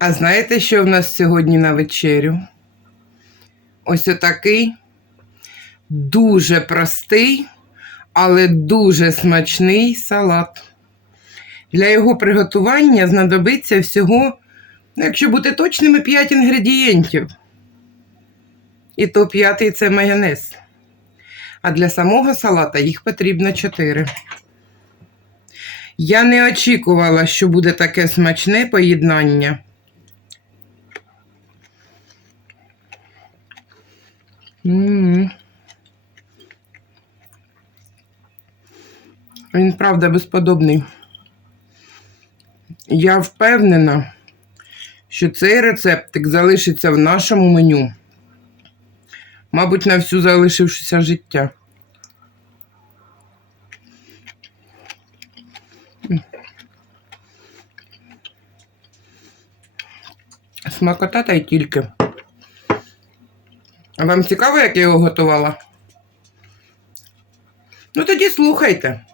А знаєте, що в нас сьогодні на вечерю? Ось отакий дуже простий, але дуже смачний салат. Для його приготування знадобиться всього, якщо бути точними, 5 інгредієнтів. І то п'ятий це майонез. А для самого салата їх потрібно 4. Я не очікувала, що буде таке смачне поєднання. М. Він, правда, безподобний. Я впевнена, що цей рецептик залишиться в нашому меню. Мабуть, на всю залишившеся життя. Смакота та й тільки. А вам цікаво, як я його готувала? Ну тоді слухайте.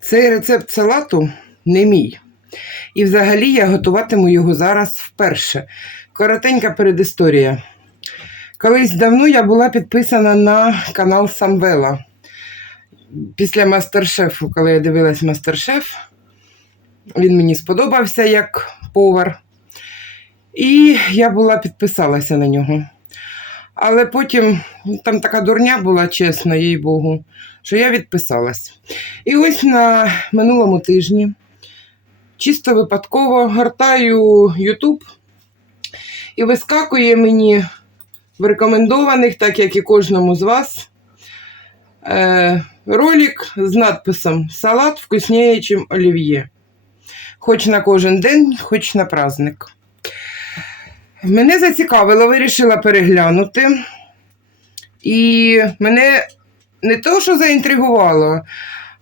Цей рецепт салату не мій. І взагалі я готуватиму його зараз вперше. Коротенька передісторія. Колись давно я була підписана на канал Самвела. Після мастер-шефу, коли я дивилась мастер-шеф, він мені сподобався як повар. І я була підписалася на нього. Але потім ну, там така дурня була, чесно, їй Богу, що я відписалась. І ось на минулому тижні чисто випадково гортаю YouTube і вискакує мені в рекомендованих, так як і кожному з вас, е, ролик з надписом Салат вкусніє, чим олів'є. Хоч на кожен день, хоч на праздник. Мене зацікавило, вирішила переглянути. І мене не то, що заінтригувало,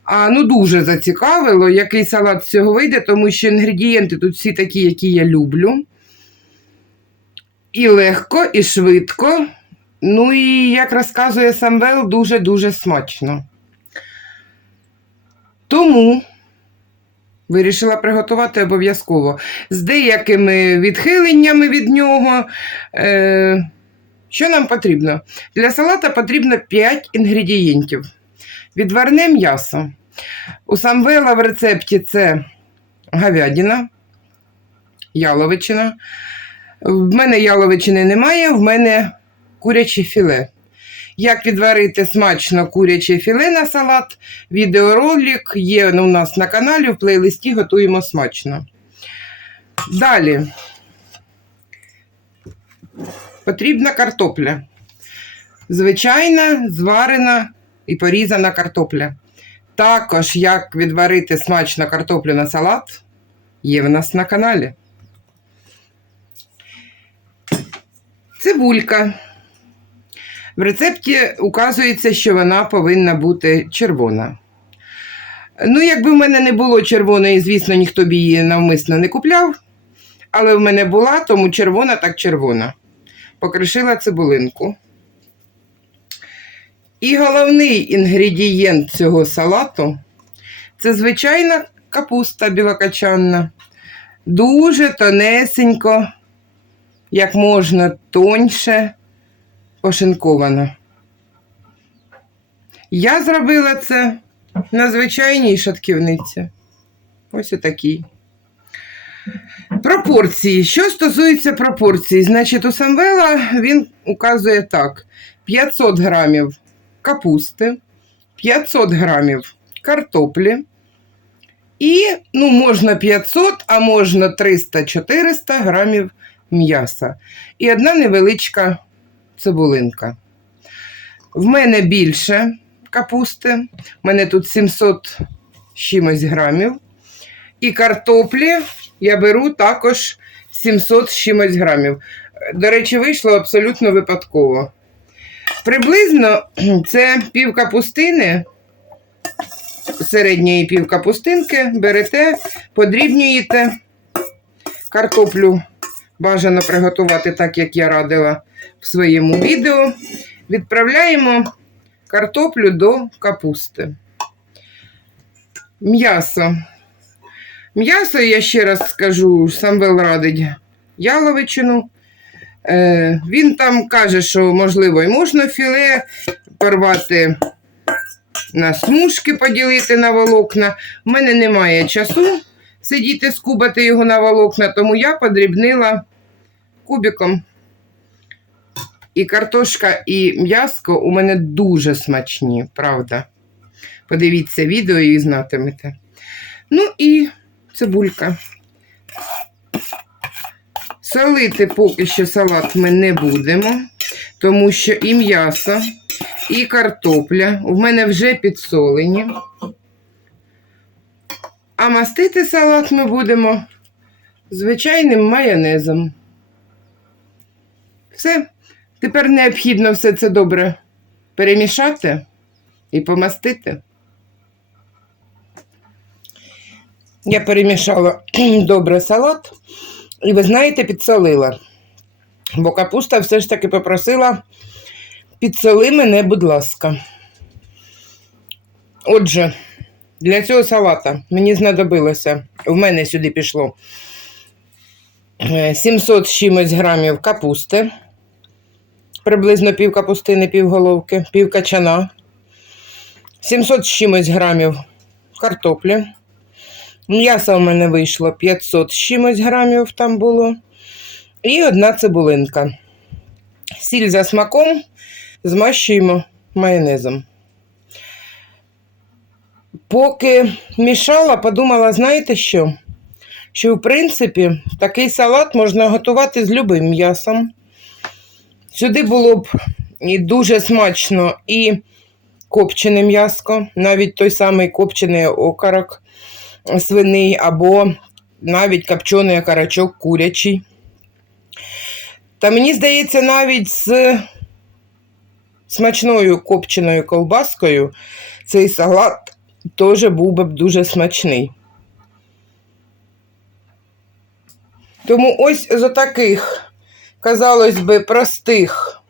а ну дуже зацікавило, який салат з цього вийде, тому що інгредієнти тут всі такі, які я люблю. І легко, і швидко. Ну і, як розказує Самвел, дуже-дуже смачно. Тому вирішила приготувати обов'язково з деякими відхиленнями від нього. Е, що нам потрібно? Для салата потрібно 5 інгредієнтів. Відварне м'ясо. У Самвела в рецепті це говядина, яловичина. В мене яловичини немає, в мене куряче філе. Як відварити смачно куряче філе на салат, відеоролик є у нас на каналі в плейлисті Готуємо смачно. Далі потрібна картопля. Звичайна, зварена і порізана картопля. Також, як відварити смачно картоплю на салат, є в нас на каналі. Цибулька. В рецепті указується, що вона повинна бути червона. Ну, якби в мене не було червоної, звісно, ніхто б її навмисно не купляв. Але в мене була, тому червона так червона. Покришила цибулинку. І головний інгредієнт цього салату це звичайна капуста білокачанна. Дуже тонесенько, як можна тоньше пошинкована. Я зробила це на звичайній шатківниці. Ось отакій. Пропорції. Що стосується пропорцій, значить, у Самвела він указує так: 500 грамів капусти, 500 грамів картоплі. І, ну, можна 500, а можна 300-400 грамів м'яса. І одна невеличка цибулинка. В мене більше капусти. У мене тут 700 чимось грамів. І картоплі я беру також 700 чимось грамів. До речі, вийшло абсолютно випадково. Приблизно це пів капустини середньої півкапустинки берете, подрібнюєте картоплю. Бажано приготувати так, як я радила в своєму відео. Відправляємо картоплю до капусти. М'ясо. М'ясо, я ще раз скажу, Самвел радить яловичину. Е, він там каже, що можливо і можна філе порвати на смужки, поділити на волокна. У мене немає часу сидіти, скубати його на волокна, тому я подрібнила кубиком. І картошка, і м'яско у мене дуже смачні, правда. Подивіться відео і знатимете. Ну і цибулька. Солити поки що салат ми не будемо, тому що і м'ясо, і картопля в мене вже підсолені. А мастити салат ми будемо звичайним майонезом. Все. Тепер необхідно все це добре перемішати і помастити. Я перемішала добре салат і, ви знаєте, підсолила. Бо капуста все ж таки попросила підсоли мене, будь ласка. Отже, для цього салата мені знадобилося, в мене сюди пішло е, 700 з чимось грамів капусти, приблизно пів капустини, пів головки, пів качана, 700 з чимось грамів картоплі. М'яса у мене вийшло 500 з чимось грамів там було. І одна цибулинка. Сіль за смаком змащуємо майонезом. Поки мішала, подумала, знаєте що? Що, в принципі, такий салат можна готувати з любим м'ясом. Сюди було б і дуже смачно і копчене м'яско, навіть той самий копчений окорок свиний, або навіть копчений окорочок курячий. Та мені здається, навіть з смачною копченою ковбаскою цей салат теж був би дуже смачний. Тому ось з таких, казалось би, простих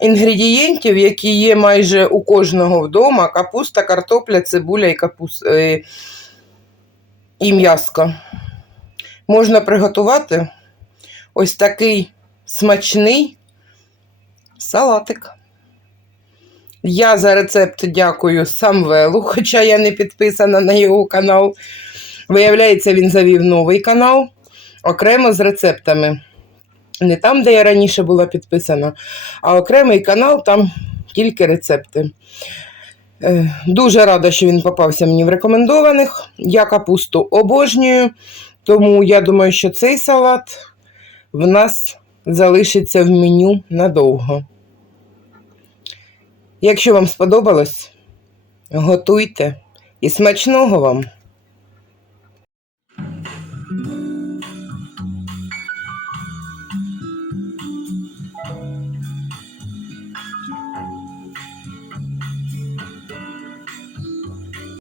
інгредієнтів, які є майже у кожного вдома: капуста, картопля, цибуля і капус... і м'яско. Можна приготувати ось такий смачний салатик. Я за рецепт дякую Самвелу, хоча я не підписана на його канал. Виявляється, він завів новий канал окремо з рецептами. Не там, де я раніше була підписана, а окремий канал, там тільки рецепти. Е, Дуже рада, що він попався мені в рекомендованих. Я капусту обожнюю, тому я думаю, що цей салат в нас залишиться в меню надовго. Якщо вам сподобалось, готуйте і смачного вам!